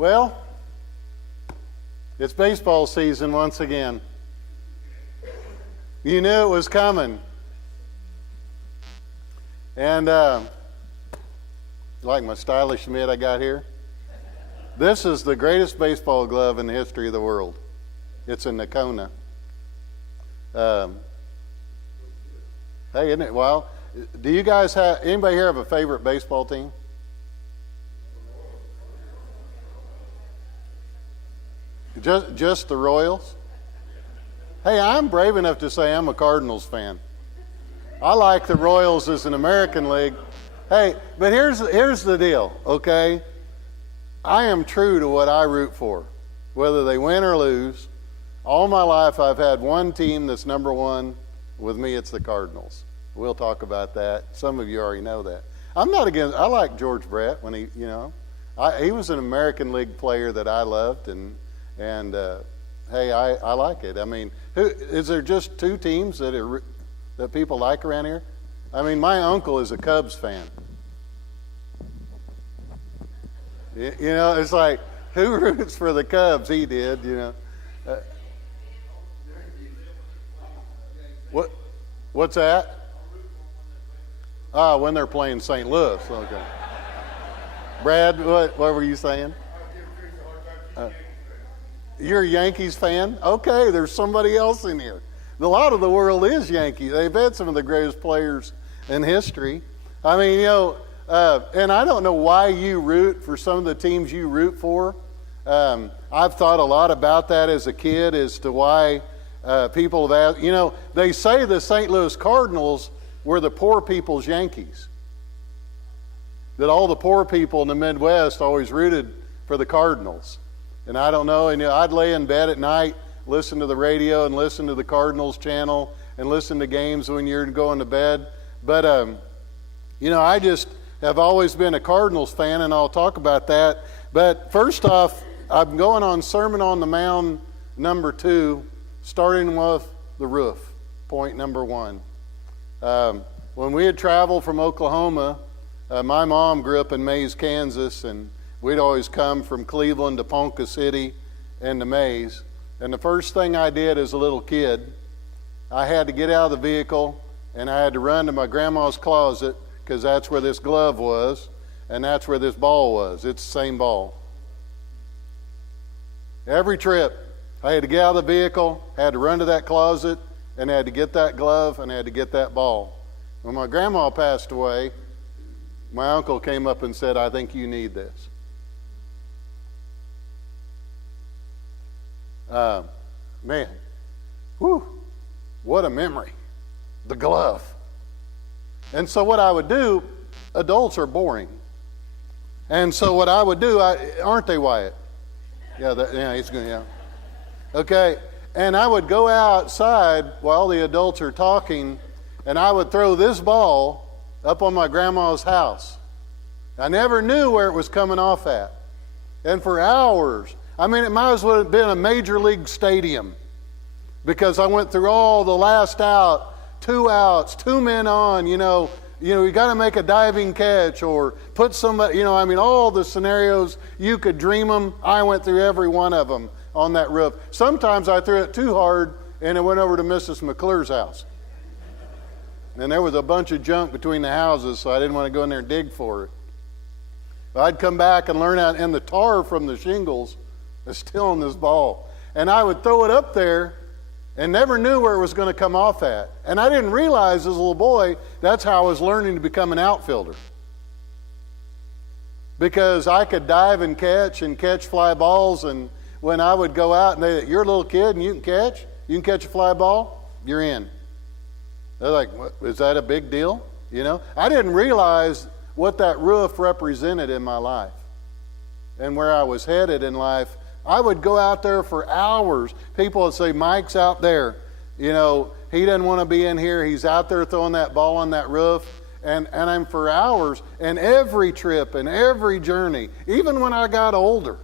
Well, it's baseball season once again. You knew it was coming. And like my stylish mitt I got here? This is the greatest baseball glove in the history of the world. It's a Nakona. Hey, isn't it wild? Do you guys have, anybody here have a favorite baseball team? Just the Royals? Hey, I'm brave enough to say I'm a Cardinals fan. I like the Royals as an American League. Hey, but here's the deal, okay? I am true to what I root for, whether they win or lose. All my life I've had one team that's number one. With me, it's the Cardinals. We'll talk about that. Some of you already know that. I'm not against, I like George Brett when he was an American League player that I loved, and hey, I like it. I mean, is there just two teams that people like around here? I mean, my uncle is a Cubs fan. You know, it's like, who roots for the Cubs? He did, you know. What's that? When they're playing St. Louis. Okay. Brad, what were you saying? You're a Yankees fan? Okay, there's somebody else in here. A lot of the world is Yankee. They've had some of the greatest players in history. I mean, you know, and I don't know why you root for some of the teams you root for. I've thought a lot about that as a kid as to why people have asked. You know, they say the St. Louis Cardinals were the poor people's Yankees. That all the poor people in the Midwest always rooted for the Cardinals. And I don't know, and you know, I'd lay in bed at night, listen to the radio and listen to the Cardinals channel and listen to games when you're going to bed. But, you know, I just have always been a Cardinals fan, and I'll talk about that. But first off, I'm going on Sermon on the Mount number 2, starting with the roof, point number 1. When we had traveled from Oklahoma, my mom grew up in Mays, Kansas, and we'd always come from Cleveland to Ponca City and to Mays. And the first thing I did as a little kid, I had to get out of the vehicle and I had to run to my grandma's closet, because that's where this glove was and that's where this ball was. It's the same ball. Every trip, I had to get out of the vehicle, had to run to that closet, and had to get that glove and had to get that ball. When my grandma passed away, my uncle came up and said, "I think you need this." Man, whew, what a memory. The glove. And so what I would do, adults are boring. And so what I would do, aren't they, Wyatt? Yeah, he's going, yeah. Okay, and I would go outside while the adults are talking, and I would throw this ball up on my grandma's house. I never knew where it was coming off at. And for hours, I mean, it might as well have been a major league stadium, because I went through all the last out, 2 outs, 2 men on, you got to make a diving catch or put somebody, I mean, all the scenarios, you could dream them. I went through every one of them on that roof. Sometimes I threw it too hard and it went over to Mrs. McClure's house. And there was a bunch of junk between the houses, so I didn't want to go in there and dig for it. But I'd come back and learn out, and the tar from the shingles is still on this ball. And I would throw it up there and never knew where it was going to come off at. And I didn't realize as a little boy, that's how I was learning to become an outfielder. Because I could dive and catch fly balls, and when I would go out and you're a little kid and you can catch a fly ball, you're in. They're like, what, is that a big deal? I didn't realize what that roof represented in my life and where I was headed in life. I would go out there for hours. People would say, "Mike's out there. He doesn't want to be in here. He's out there throwing that ball on that roof." And I'm for hours. And every trip and every journey, even when I got older,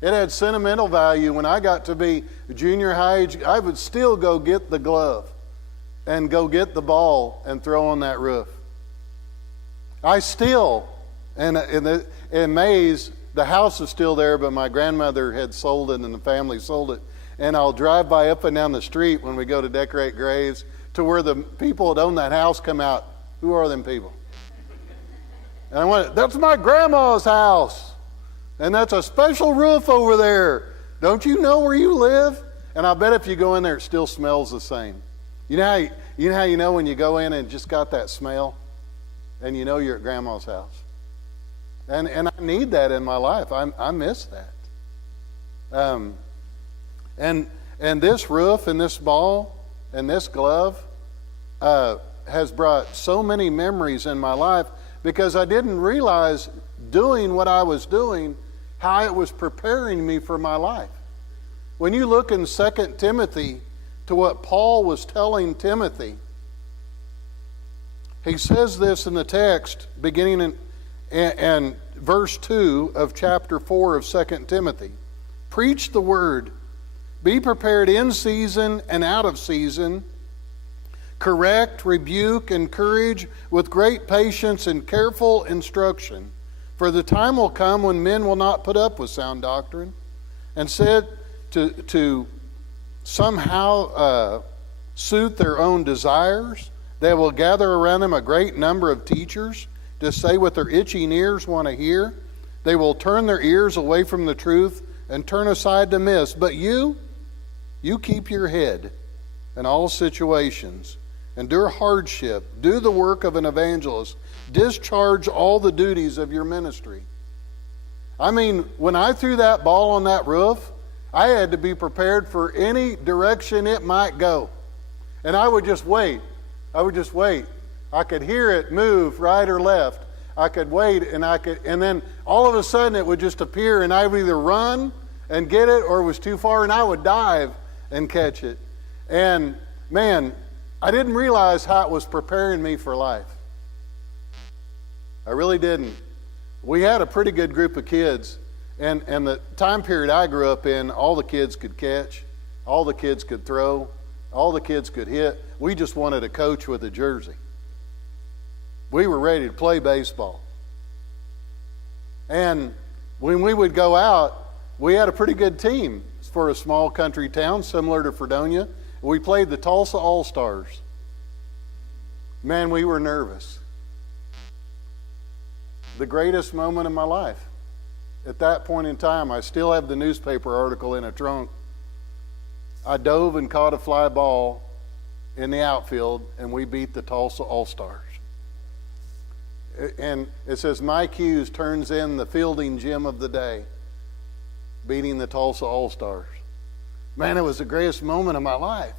it had sentimental value. When I got to be junior high age, I would still go get the glove and go get the ball and throw on that roof. I still, in Mays, the house is still there, but my grandmother had sold it and the family sold it. And I'll drive by up and down the street when we go to decorate graves to where the people that own that house come out. Who are them people? And I went, that's my grandma's house. And that's a special roof over there. Don't you know where you live? And I bet if you go in there, it still smells the same. You know how you know when you go in and just got that smell? And you know you're at grandma's house. And I need that in my life. I miss that. And this roof and this ball and this glove has brought so many memories in my life because I didn't realize doing what I was doing, how it was preparing me for my life. When you look in 2 Timothy to what Paul was telling Timothy, he says this in the text beginning in and verse 2 of chapter 4 of 2 Timothy. Preach the word. Be prepared in season and out of season. Correct, rebuke, encourage with great patience and careful instruction. For the time will come when men will not put up with sound doctrine, and said to somehow suit their own desires. They will gather around them a great number of teachers to say what their itching ears want to hear. They will turn their ears away from the truth and turn aside to myths. But you keep your head in all situations. Endure hardship. Do the work of an evangelist. Discharge all the duties of your ministry. I mean, when I threw that ball on that roof, I had to be prepared for any direction it might go. And I would just wait. I could hear it move right or left. I could wait and then all of a sudden it would just appear and I would either run and get it or it was too far and I would dive and catch it. And man, I didn't realize how it was preparing me for life. I really didn't. We had a pretty good group of kids, and the time period I grew up in, all the kids could catch, all the kids could throw, all the kids could hit. We just wanted a coach with a jersey. We were ready to play baseball. And when we would go out, we had a pretty good team for a small country town similar to Fredonia. We played the Tulsa All-Stars. Man, we were nervous. The greatest moment of my life. At that point in time, I still have the newspaper article in a trunk. I dove and caught a fly ball in the outfield, and we beat the Tulsa All-Stars. And it says, Mike Hughes turns in the fielding gem of the day, beating the Tulsa All-Stars. Man, it was the greatest moment of my life.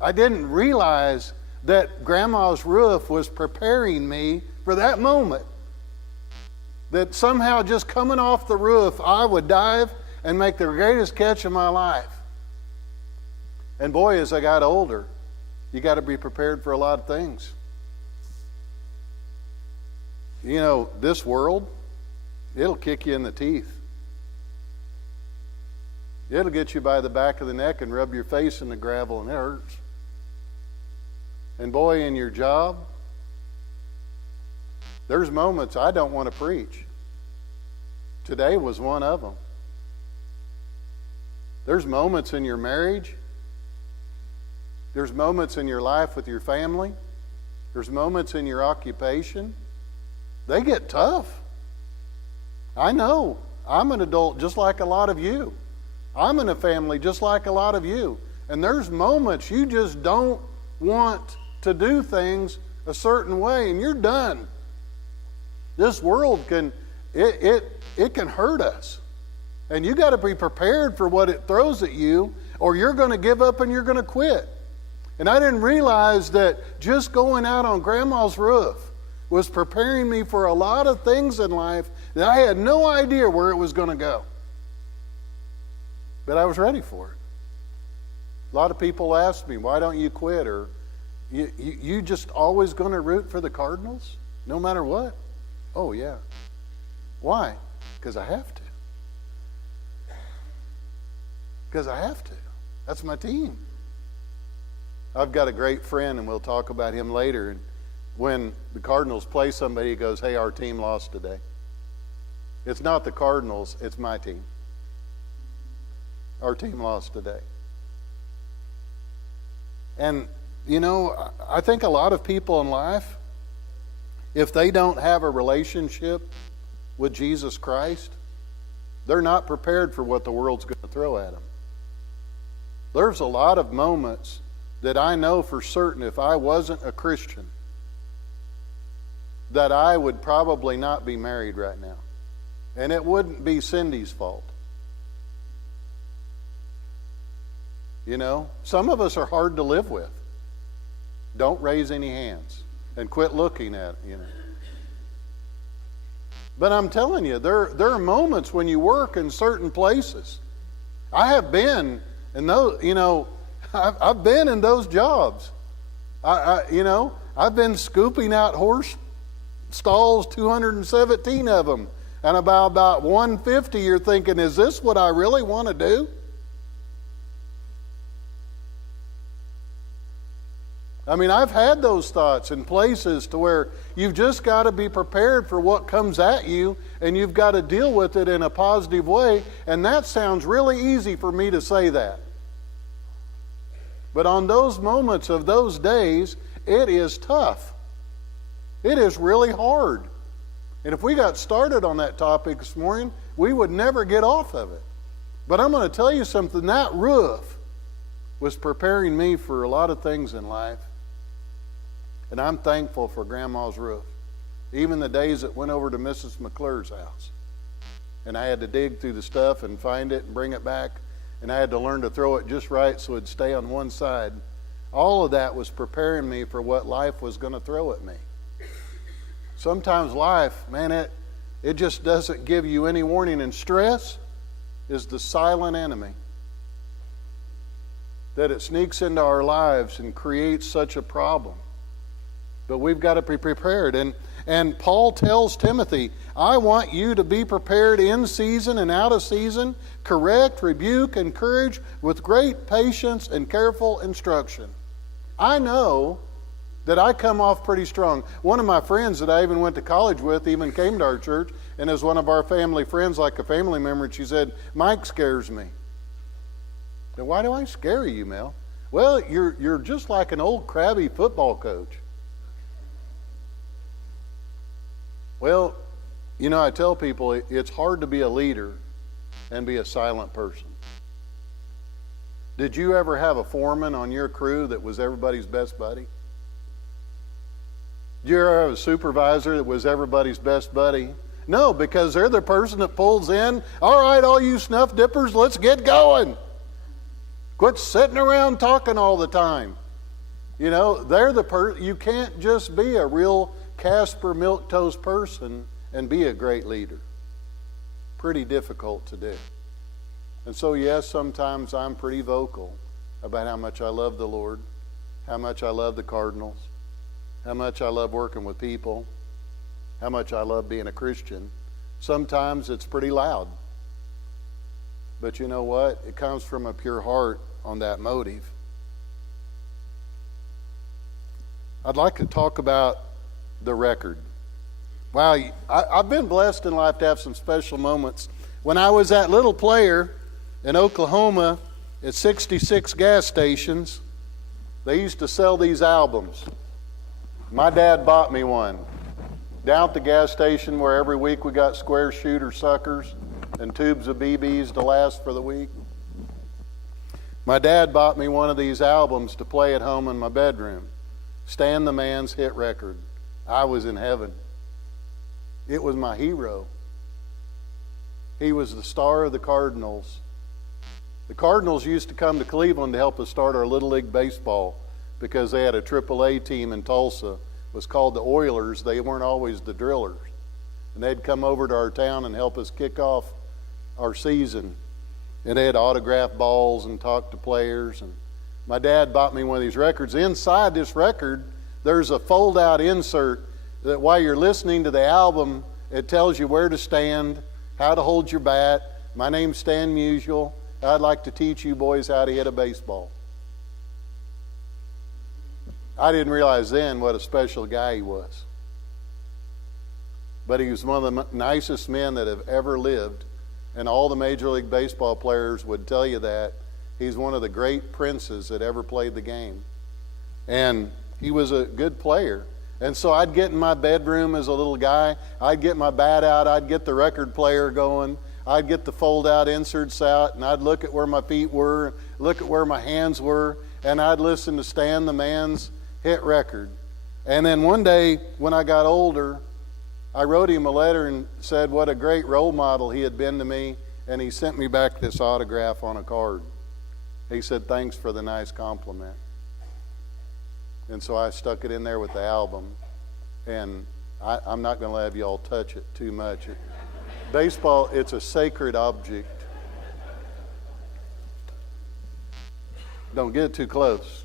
I didn't realize that Grandma's roof was preparing me for that moment. That somehow just coming off the roof, I would dive and make the greatest catch of my life. And boy, as I got older, you got to be prepared for a lot of things. You know, this world, it'll kick you in the teeth. It'll get you by the back of the neck and rub your face in the gravel, and it hurts. And boy, in your job, there's moments I don't want to preach. Today was one of them. There's moments in your marriage. There's moments in your life with your family. There's moments in your occupation. They get tough. I know. I'm an adult just like a lot of you. I'm in a family just like a lot of you. And there's moments you just don't want to do things a certain way, and you're done. This world can hurt us. And you got to be prepared for what it throws at you, or you're going to give up and you're going to quit. And I didn't realize that just going out on Grandma's roof was preparing me for a lot of things in life that I had no idea where it was going to go. But I was ready for it. A lot of people ask me, why don't you quit? Or you just always going to root for the Cardinals no matter what? Oh, yeah. Why? Because I have to. Because I have to. That's my team. I've got a great friend, and we'll talk about him later. And when the Cardinals play somebody, he goes, hey, our team lost today. It's not the Cardinals, it's my team. Our team lost today. And, you know, I think a lot of people in life, if they don't have a relationship with Jesus Christ, they're not prepared for what the world's going to throw at them. There's a lot of moments that I know for certain if I wasn't a Christian, that I would probably not be married right now. And it wouldn't be Cindy's fault. You know, some of us are hard to live with. Don't raise any hands and quit looking at it, you know. But I'm telling you, there are moments when you work in certain places. I have been in those, you know, I've been in those jobs. You know, I've been scooping out horse stalls, 217 of them, and about 150 you're thinking, is this what I really want to do? I mean, I've had those thoughts in places to where you've just got to be prepared for what comes at you, and you've got to deal with it in a positive way. And that sounds really easy for me to say that. But on those moments of those days, it is tough. It is really hard. And if we got started on that topic this morning, we would never get off of it. But I'm going to tell you something. That roof was preparing me for a lot of things in life. And I'm thankful for Grandma's roof. Even the days that went over to Mrs. McClure's house. And I had to dig through the stuff and find it and bring it back. And I had to learn to throw it just right so it'd stay on one side. All of that was preparing me for what life was going to throw at me. Sometimes life, man, it just doesn't give you any warning. And stress is the silent enemy. That it sneaks into our lives and creates such a problem. But we've got to be prepared. And Paul tells Timothy, I want you to be prepared in season and out of season, correct, rebuke, encourage with great patience and careful instruction. I know that I come off pretty strong. One of my friends that I even went to college with even came to our church and is one of our family friends, like a family member, and she said, Mike scares me. Now, why do I scare you, Mel? Well, you're just like an old crabby football coach. Well, you know, I tell people it's hard to be a leader and be a silent person. Did you ever have a foreman on your crew that was everybody's best buddy? Did you ever have a supervisor that was everybody's best buddy? No, because they're the person that pulls in, all right, all you snuff dippers, let's get going. Quit sitting around talking all the time. You know, they're the person. You can't just be a real Casper milquetoast person and be a great leader. Pretty difficult to do. And so, yes, sometimes I'm pretty vocal about how much I love the Lord, how much I love the Cardinals, how much I love working with people, how much I love being a Christian. Sometimes it's pretty loud. But you know what? It comes from a pure heart on that motive. I'd like to talk about the record. Wow, I've been blessed in life to have some special moments. When I was that little player in Oklahoma at 66 gas stations, they used to sell these albums. My dad bought me one. Down at the gas station where every week we got square shooter suckers and tubes of BBs to last for the week. My dad bought me one of these albums to play at home in my bedroom. Stan the Man's hit record. I was in heaven. It was my hero. He was the star of the Cardinals. The Cardinals used to come to Cleveland to help us start our Little League baseball because they had a AAA team in Tulsa. It was called the Oilers. They weren't always the Drillers. And they'd come over to our town and help us kick off our season. And they had autograph balls and talk to players. And my dad bought me one of these records. Inside this record, there's a fold-out insert that while you're listening to the album, it tells you where to stand, how to hold your bat. My name's Stan Musial. I'd like to teach you boys how to hit a baseball. I didn't realize then what a special guy he was. but he was one of the nicest men that have ever lived. And all the Major League Baseball players would tell you that. He's one of the great princes that ever played the game. And he was a good player. And so I'd get in my bedroom as a little guy. I'd get my bat out. I'd get the record player going. I'd get the fold-out inserts out, and I'd look at where my feet were, look at where my hands were, and I'd listen to Stan the Man's hit record. And then one day, when I got older, I wrote him a letter and said what a great role model he had been to me, and he sent me back this autograph on a card. He said, "Thanks for the nice compliment." And so I stuck it in there with the album, and I'm not going to have you all touch it too much. Baseball, it's a sacred object. Don't get too close.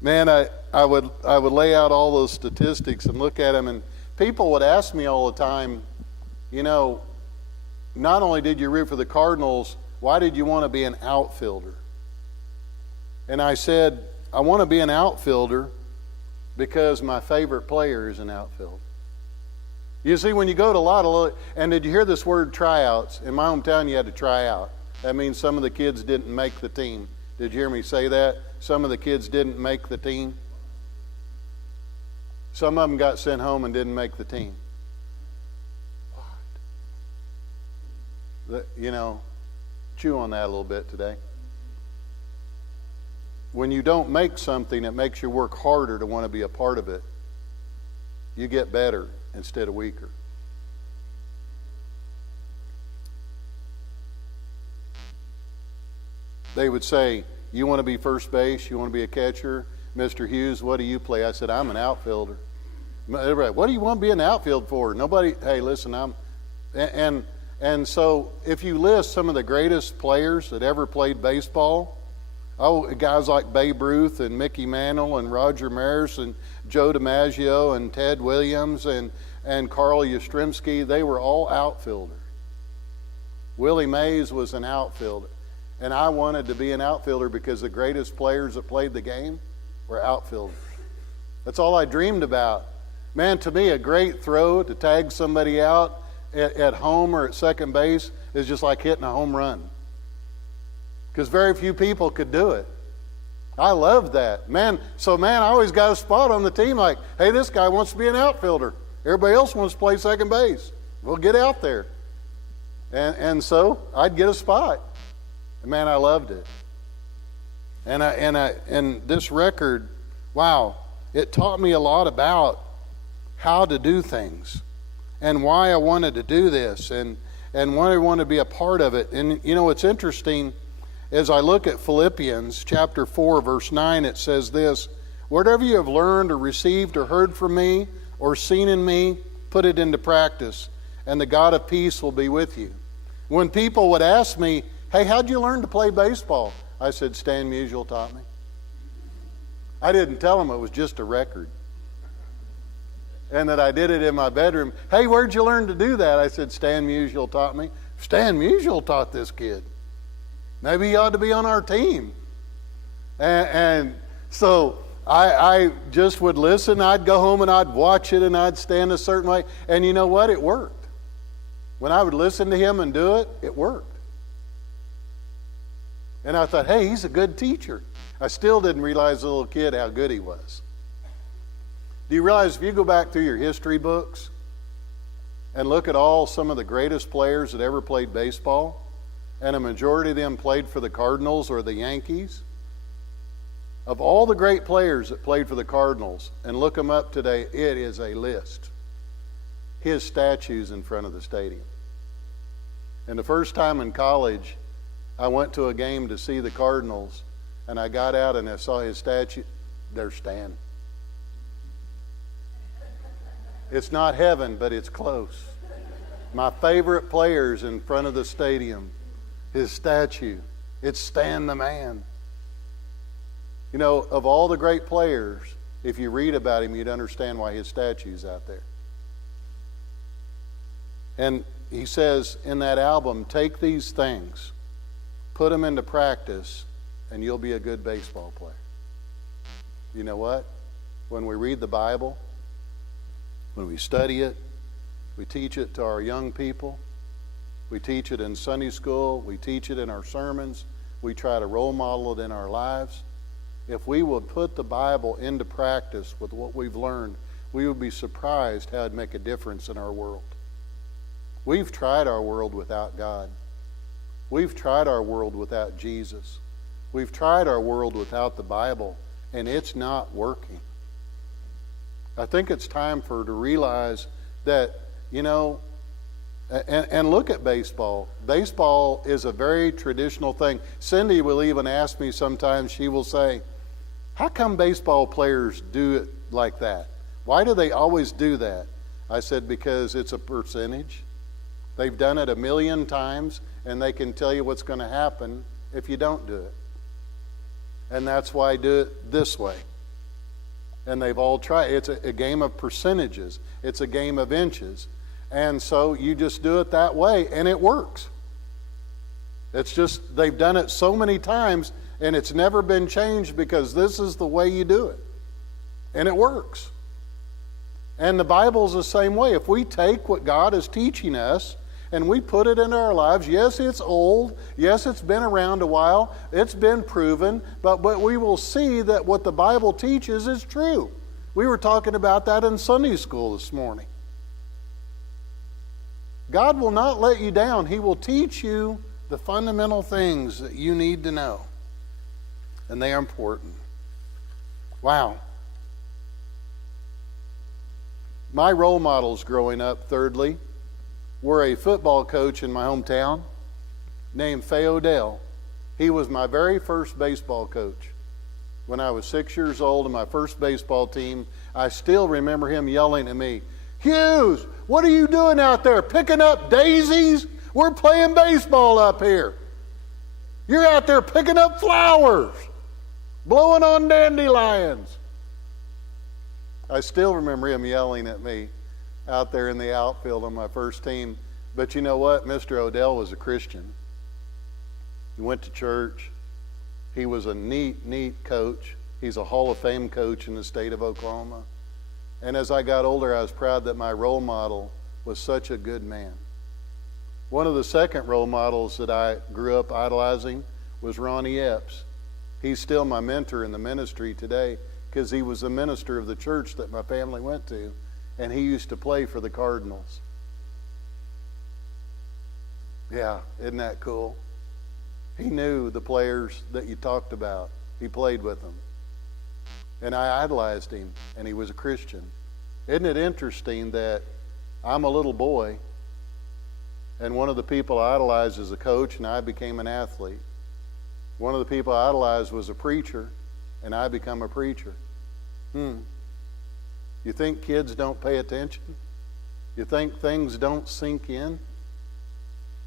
Man, I would lay out all those statistics and look at them, and people would ask me all the time, you know, not only did you root for the Cardinals, why did you want to be an outfielder? And I said, I want to be an outfielder because my favorite player is an outfielder. You see, when you go to a lot of, and did you hear this word tryouts? In my hometown, you had to try out. That means some of the kids didn't make the team. Did you hear me say that? Some of the kids didn't make the team. Some of them got sent home and didn't make the team. What? You know, chew on that a little bit today. When you don't make something, it makes you work harder to want to be a part of it. You get better instead of weaker. They would say, you want to be first base? You want to be a catcher? Mr. Hughes, what do you play? I said, I'm an outfielder. Everybody, what do you want to be in the outfield for? Nobody, hey, listen, and so if you list some of the greatest players that ever played baseball, guys like Babe Ruth and Mickey Mantle and Roger Maris and Joe DiMaggio and Ted Williams and Carl Yastrzemski, they were all outfielders. Willie Mays was an outfielder. And I wanted to be an outfielder because the greatest players that played the game were outfielders. That's all I dreamed about. Man, to me, a great throw to tag somebody out at home or at second base is just like hitting a home run. Because very few people could do it. I loved that. Man, I always got a spot on the team like, hey, this guy wants to be an outfielder. Everybody else wants to play second base. We'll get out there. And so I'd get a spot. Man, I loved it. And this record, wow, it taught me a lot about how to do things and why I wanted to do this and why I wanted to be a part of it. And you know, it's interesting, as I look at Philippians chapter 4, verse 9, it says this, whatever you have learned or received or heard from me or seen in me, put it into practice, and the God of peace will be with you. When people would ask me, hey, how'd you learn to play baseball? I said, Stan Musial taught me. I didn't tell them it was just a record. And that I did it in my bedroom. Hey, where'd you learn to do that? I said, Stan Musial taught me. Stan Musial taught this kid. Maybe he ought to be on our team. And so I just would listen. I'd go home and I'd watch it and I'd stand a certain way. And you know what? It worked. When I would listen to him and do it, it worked. And I thought, hey, he's a good teacher. I still didn't realize as a little kid how good he was. Do you realize if you go back through your history books and look at some of the greatest players that ever played baseball, and a majority of them played for the Cardinals or the Yankees, of all the great players that played for the Cardinals, and look them up today, it is a list. His statue's in front of the stadium. And the first time in college, I went to a game to see the Cardinals, and I got out and I saw his statue. There's Stan. It's not heaven, but it's close. My favorite players in front of the stadium, his statue. It's Stan the Man. You know, of all the great players, if you read about him, you'd understand why his statue's out there. And he says in that album, take these things, put them into practice, and you'll be a good baseball player. You know what? when we read the Bible, when we study it, we teach it to our young people, we teach it in Sunday school, we teach it in our sermons, we try to role model it in our lives. If we would put the Bible into practice with what we've learned, we would be surprised how it'd make a difference in our world. We've tried our world without God. We've tried our world without Jesus. We've tried our world without the Bible, and it's not working. I think it's time for her to realize that, and look at baseball. Baseball is a very traditional thing. Cindy will even ask me sometimes, she will say, how come baseball players do it like that? Why do they always do that? I said, because it's a percentage. They've done it 1,000,000 times, and they can tell you what's going to happen if you don't do it. And that's why I do it this way. And they've all tried. It's a game of percentages. It's a game of inches. And so you just do it that way, and it works. It's just they've done it so many times, and it's never been changed because this is the way you do it. And it works. And the Bible's the same way. If we take what God is teaching us and we put it into our lives, yes, it's old. Yes, it's been around a while. It's been proven. But we will see that what the Bible teaches is true. We were talking about that in Sunday school this morning. God will not let you down. He will teach you the fundamental things that you need to know. And they are important. Wow. My role models growing up, thirdly, were a football coach in my hometown named Fay Odell. He was my very first baseball coach. When I was 6 years old in my first baseball team, I still remember him yelling at me, Hughes, what are you doing out there, picking up daisies? We're playing baseball up here. You're out there picking up flowers, blowing on dandelions. I still remember him yelling at me out there in the outfield on my first team. But you know what? Mr. Odell was a Christian. He went to church. He was a neat coach. He's a Hall of Fame coach in the state of Oklahoma. And as I got older, I was proud that my role model was such a good man. One of the second role models that I grew up idolizing was Ronnie Epps. He's still my mentor in the ministry today because he was the minister of the church that my family went to, and he used to play for the Cardinals. Yeah, isn't that cool? He knew the players that you talked about. He played with them. And I idolized him, and he was a Christian. Isn't it interesting that I'm a little boy, and one of the people I idolized is a coach, and I became an athlete. One of the people I idolized was a preacher, and I become a preacher. You think kids don't pay attention? You think things don't sink in?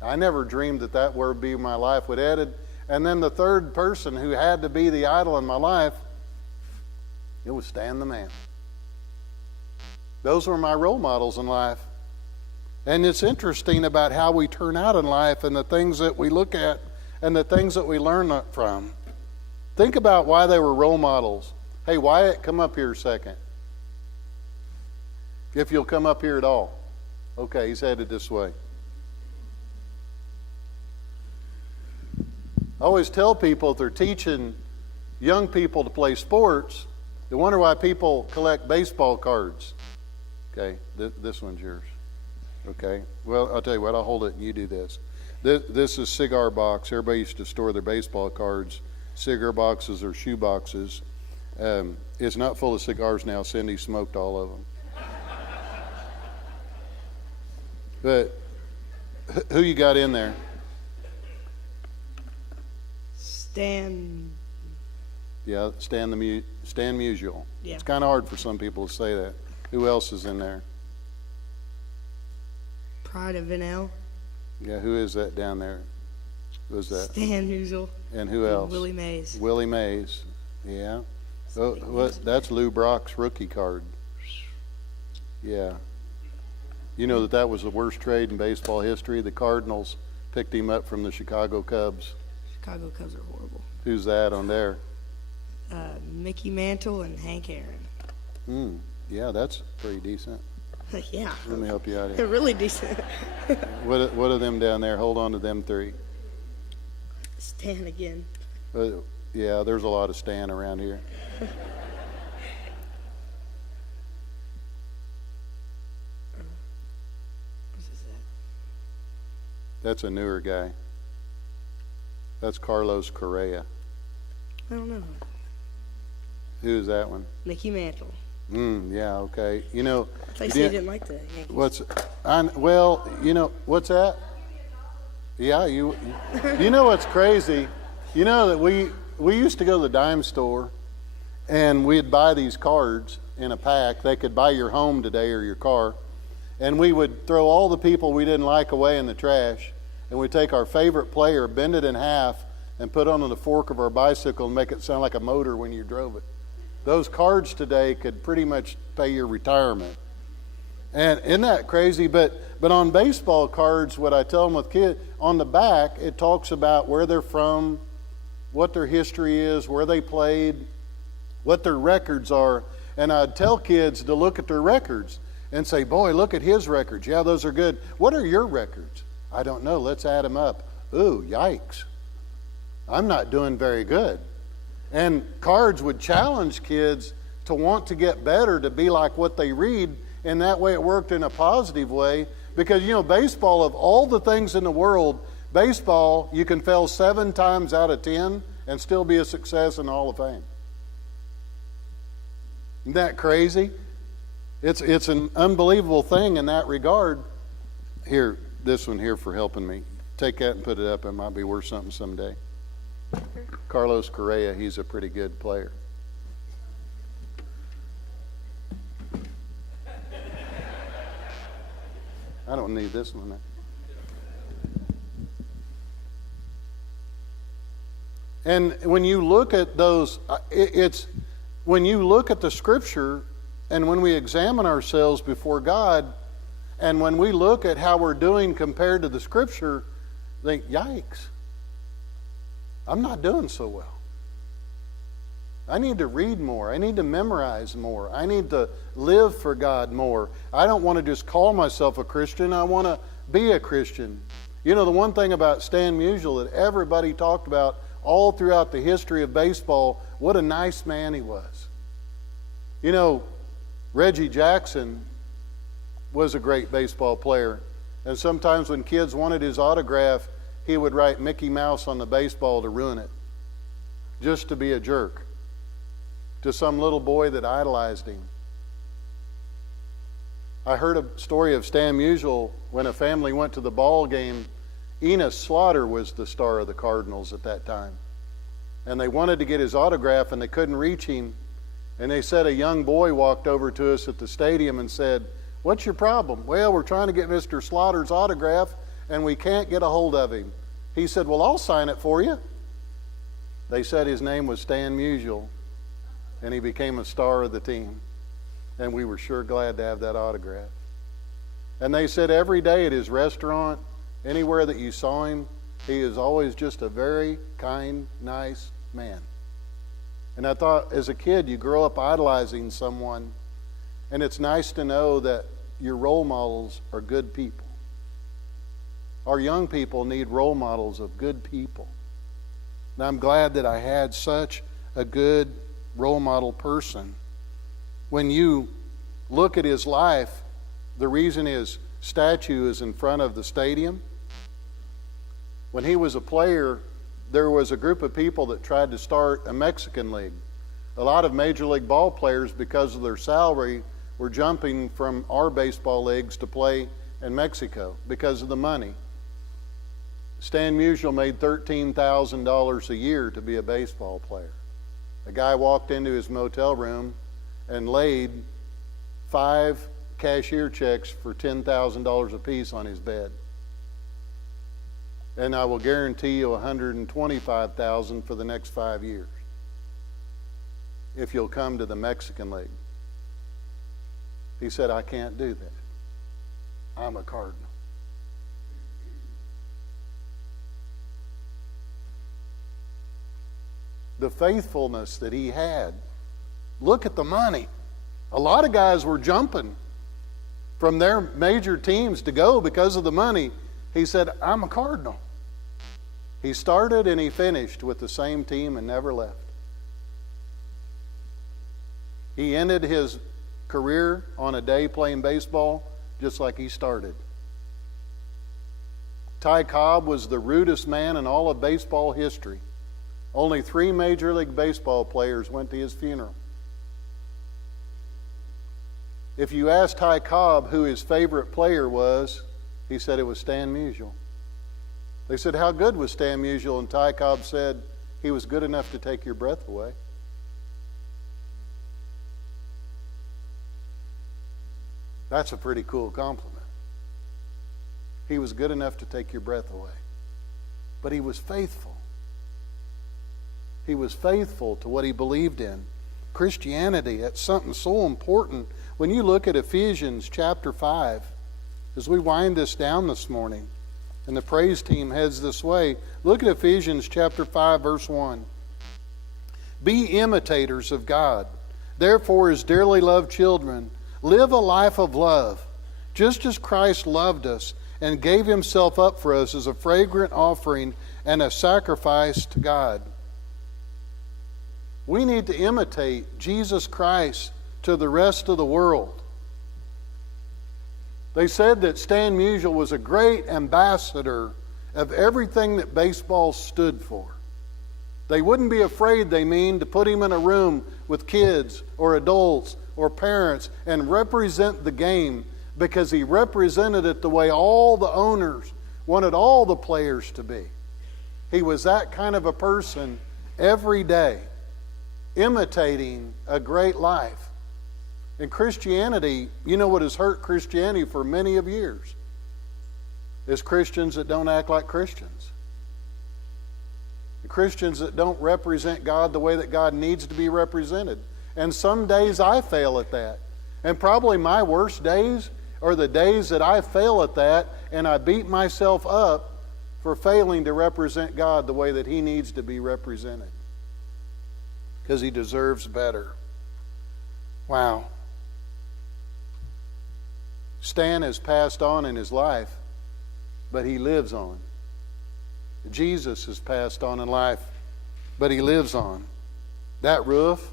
I never dreamed that that would be my life would end. And then the third person who had to be the idol in my life, it was Stan the Man. Those were my role models in life. And it's interesting about how we turn out in life and the things that we look at and the things that we learn from. Think about why they were role models. Hey, Wyatt, come up here a second. If you'll come up here at all. Okay, he's headed this way. I always tell people if they're teaching young people to play sports, they wonder why people collect baseball cards. Okay, this one's yours. Okay, well, I'll tell you what, I'll hold it and you do this. This is cigar box. Everybody used to store their baseball cards. Cigar boxes or shoe boxes. It's not full of cigars now. Cindy smoked all of them. But who you got in there? Stan. Yeah, Stan Musial. Yeah. It's kind of hard for some people to say that. Who else is in there? Pride of Vanell. Yeah, who is that down there? Who is that? Stan Musial. And who else? Willie Mays. Willie Mays. Yeah. Oh, that's Lou Brock's rookie card. Yeah. You know that was the worst trade in baseball history. The Cardinals picked him up from the Chicago Cubs. Chicago Cubs are horrible. Who's that on there? Mickey Mantle and Hank Aaron. Yeah, that's pretty decent. Yeah. Let me help you out They're here. really decent. What are them down there? Hold on to them three. Stan again. Yeah, there's a lot of Stan around here. What is that? That's a newer guy. That's Carlos Correa. I don't know. Who's that one? Mickey Mantle. Yeah, okay. You know, They say you didn't like the Yankees. what's that? Yeah, you know what's crazy? You know that we used to go to the dime store and we'd buy these cards in a pack. They could buy your home today or your car. And we would throw all the people we didn't like away in the trash, and we'd take our favorite player, bend it in half, and put it on the fork of our bicycle and make it sound like a motor when you drove it. Those cards today could pretty much pay your retirement. And isn't that crazy? But on baseball cards, what I tell them with kids, on the back, it talks about where they're from, what their history is, where they played, what their records are. And I'd tell kids to look at their records and say, boy, look at his records. Yeah, those are good. What are your records? I don't know. Let's add them up. Ooh, yikes. I'm not doing very good. And cards would challenge kids to want to get better, to be like what they read, and that way it worked in a positive way. Because, baseball, of all the things in the world, baseball, you can fail 7 times out of 10 and still be a success in the Hall of Fame. Isn't that crazy? It's an unbelievable thing in that regard. Here, this one here for helping me. Take that and put it up. It might be worth something someday. Carlos Correa, he's a pretty good player. I don't need this one. And when you look at those, when you look at the scripture and when we examine ourselves before God, and when we look at how we're doing compared to the scripture, think, yikes, I'm not doing so well. I need to read more. I need to memorize more. I need to live for God more. I don't want to just call myself a Christian. I want to be a Christian. The one thing about Stan Musial that everybody talked about all throughout the history of baseball, what a nice man he was. Reggie Jackson was a great baseball player. And sometimes when kids wanted his autograph, he would write Mickey Mouse on the baseball to ruin it, just to be a jerk to some little boy that idolized him. I heard a story of Stan Musial when a family went to the ball game. Enos Slaughter was the star of the Cardinals at that time. And they wanted to get his autograph and they couldn't reach him. And they said a young boy walked over to us at the stadium and said, "What's your problem?" "Well, we're trying to get Mr. Slaughter's autograph and we can't get a hold of him." He said, "Well, I'll sign it for you." They said his name was Stan Musial, and he became a star of the team. And we were sure glad to have that autograph. And they said every day at his restaurant, anywhere that you saw him, he is always just a very kind, nice man. And I thought, as a kid, you grow up idolizing someone, and it's nice to know that your role models are good people. Our young people need role models of good people. And I'm glad that I had such a good role model person. When you look at his life, the reason his statue is in front of the stadium, when he was a player, there was a group of people that tried to start a Mexican league. A lot of Major League ball players, because of their salary, were jumping from our baseball leagues to play in Mexico because of the money. Stan Musial made $13,000 a year to be a baseball player. A guy walked into his motel room and laid 5 cashier checks for $10,000 apiece on his bed. And I will guarantee you $125,000 for the next 5 years if you'll come to the Mexican League. He said, "I can't do that. I'm a Cardinal." The faithfulness that he had. Look at the money. A lot of guys were jumping from their major teams to go because of the money. He said, I'm a Cardinal. He started and he finished with the same team and never left. He ended his career on a day playing baseball just like he started. Ty Cobb was the rudest man in all of baseball history. Only 3 Major League Baseball players went to his funeral. If you asked Ty Cobb who his favorite player was, he said it was Stan Musial. They said, how good was Stan Musial? And Ty Cobb said, he was good enough to take your breath away. That's a pretty cool compliment. He was good enough to take your breath away. But he was faithful. He was faithful to what he believed in. Christianity, that's something so important. When you look at Ephesians chapter 5, as we wind this down this morning, and the praise team heads this way, look at Ephesians chapter 5, verse 1. Be imitators of God. Therefore, as dearly loved children, live a life of love, just as Christ loved us and gave himself up for us as a fragrant offering and a sacrifice to God. We need to imitate Jesus Christ to the rest of the world. They said that Stan Musial was a great ambassador of everything that baseball stood for. They wouldn't be afraid, they mean, to put him in a room with kids or adults or parents and represent the game, because he represented it the way all the owners wanted all the players to be. He was that kind of a person every day, imitating a great life. In Christianity, you know what has hurt Christianity for many of years? Is Christians that don't act like Christians. The Christians that don't represent God the way that God needs to be represented. And some days I fail at that. And probably my worst days are the days that I fail at that and I beat myself up for failing to represent God the way that he needs to be represented. Because he deserves better. Wow. Stan has passed on in his life, but he lives on. Jesus has passed on in life, but he lives on. That roof,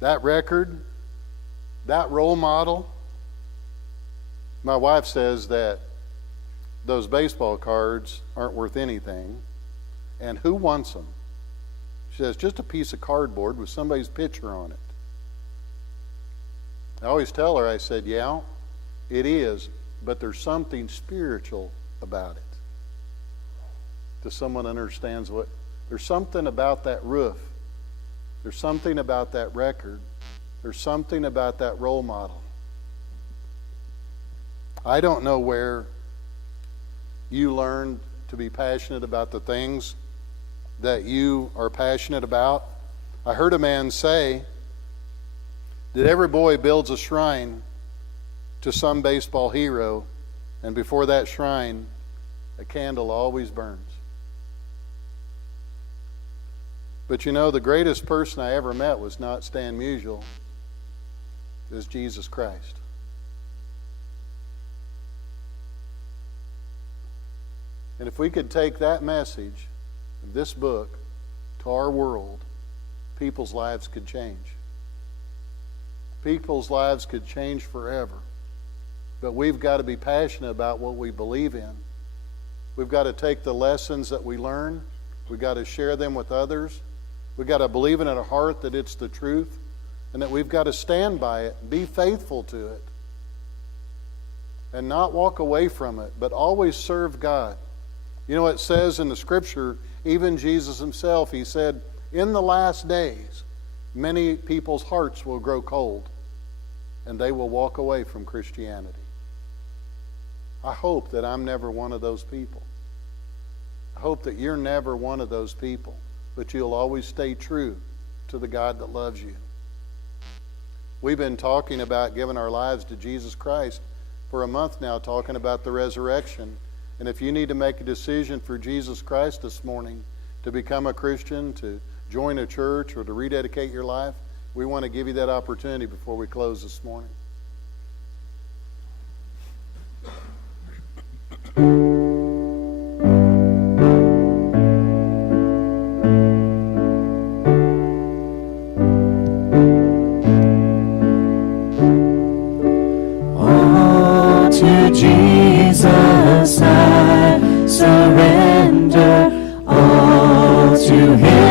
that record, that role model. My wife says that those baseball cards aren't worth anything, and who wants them? She says, just a piece of cardboard with somebody's picture on it. I always tell her, I said, yeah, it is, but there's something spiritual about it. To someone understands what, there's something about that roof. There's something about that record. There's something about that role model. I don't know where you learned to be passionate about the things that you are passionate about. I heard a man say that every boy builds a shrine to some baseball hero, and before that shrine, a candle always burns. But you know, the greatest person I ever met was not Stan Musial. It was Jesus Christ. And if we could take that message of this book to our world, people's lives could change. People's lives could change forever. But we've got to be passionate about what we believe in. We've got to take the lessons that we learn. We've got to share them with others. We've got to believe in our heart that it's the truth, and that we've got to stand by it, be faithful to it, and not walk away from it, but always serve God. You know, it says in the scripture, even Jesus himself, he said, in the last days, many people's hearts will grow cold, and they will walk away from Christianity. I hope that I'm never one of those people. I hope that you're never one of those people, but you'll always stay true to the God that loves you. We've been talking about giving our lives to Jesus Christ for a month now, talking about the resurrection. And if you need to make a decision for Jesus Christ this morning, to become a Christian, to join a church, or to rededicate your life, we want to give you that opportunity before we close this morning. All to Jesus I surrender, all to Him